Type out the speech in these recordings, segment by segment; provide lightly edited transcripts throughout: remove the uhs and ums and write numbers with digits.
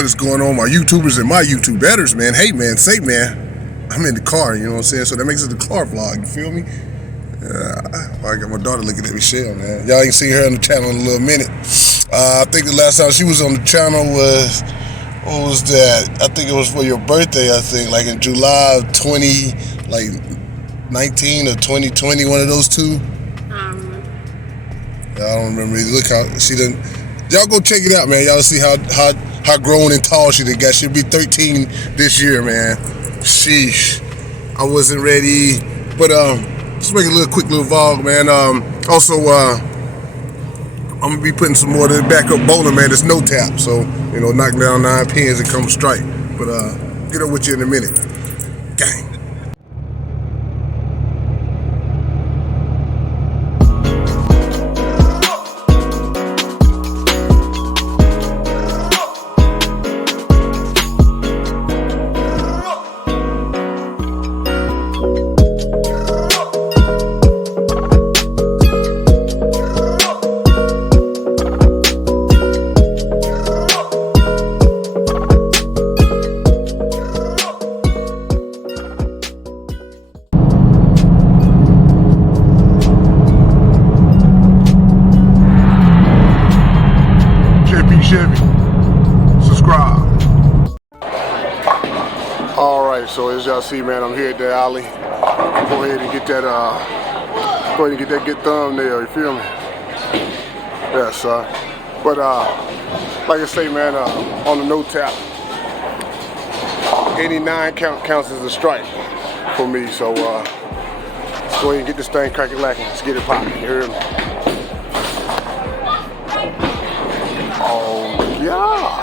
what is going on, my YouTubers and my YouTubetters, man. Hey, man, say, man, I'm in the car, you know what I'm saying? So that makes it the car vlog, you feel me? I got my daughter looking at me, Shell, man. Y'all ain't seen her on the channel in a little minute. I think the last time she was on the channel was, what was that? I think it was for your birthday, I think, like in July of 19 or 2020, one of those two. I don't remember. Look how she done. Y'all go check it out, man. Y'all see how grown and tall she done got. She'll be 13 this year, man. Sheesh. I wasn't ready, but just make a quick little vlog, man. Also, I'm gonna be putting some more of the backup bowling, man. It's no tap, so you know, knock down 9 pins and come strike. But get up with you in a minute, gang. Chevy, subscribe. All right, so as y'all see, man, I'm here at the alley. Go ahead and get that, good thumbnail. You feel me? Yes, sir. But like I say, man, on the no tap, 89 counts as a strike for me. So let's go ahead and get this thing crack-a-lacking. Let's get it popping. You hear me? Oh, God.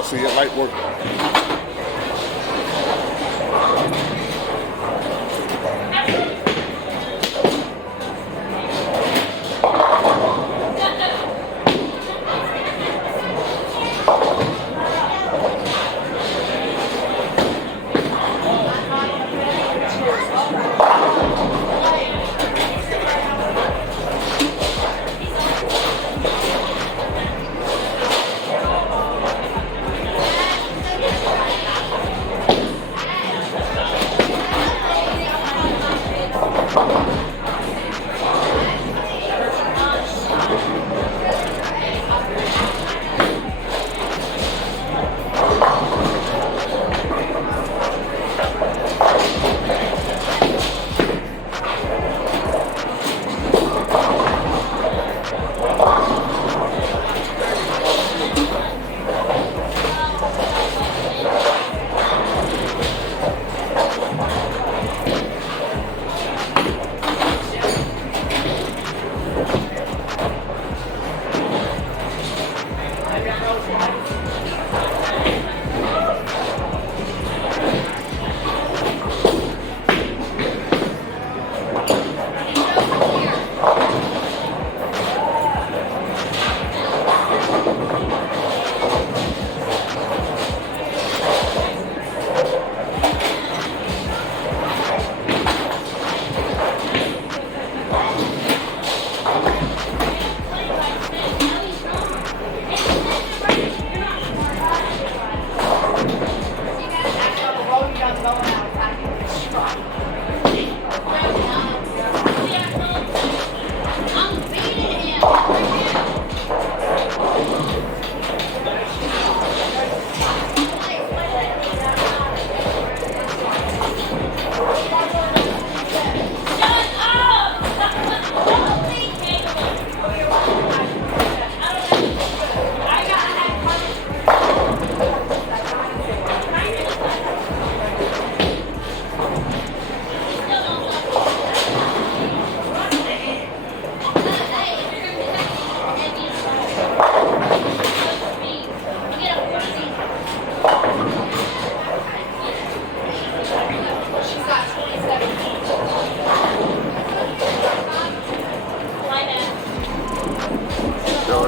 y'all see it, light work.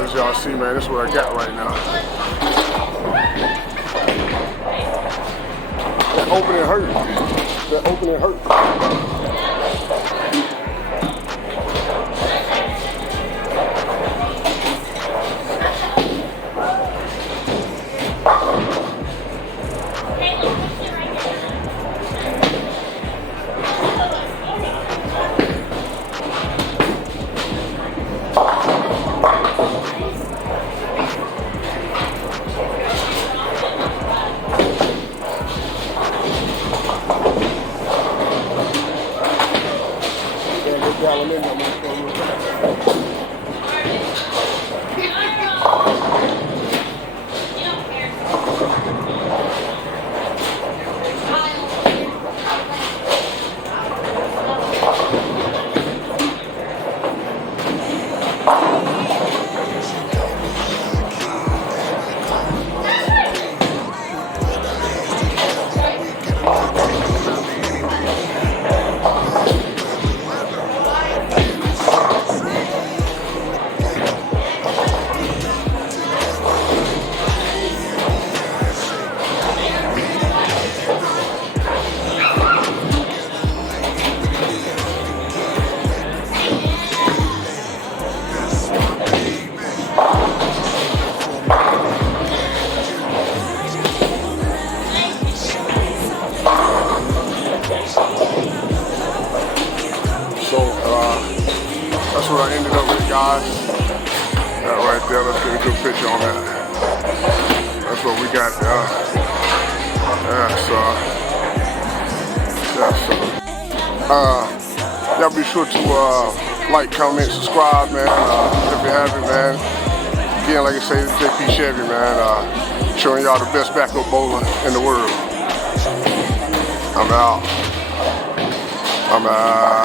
As y'all see, man, this is what I got right now. That opening hurt. That opening hurt. That's what I ended up with, guys. That right there, let's get a good picture on that. That's what we got there. Y'all be sure to like, comment, subscribe, man. If you haven't, man. Again, like I say, it's JP Chevy, man. Showing y'all the best backup bowler in the world. I'm out. I'm out.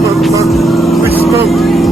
We smoke.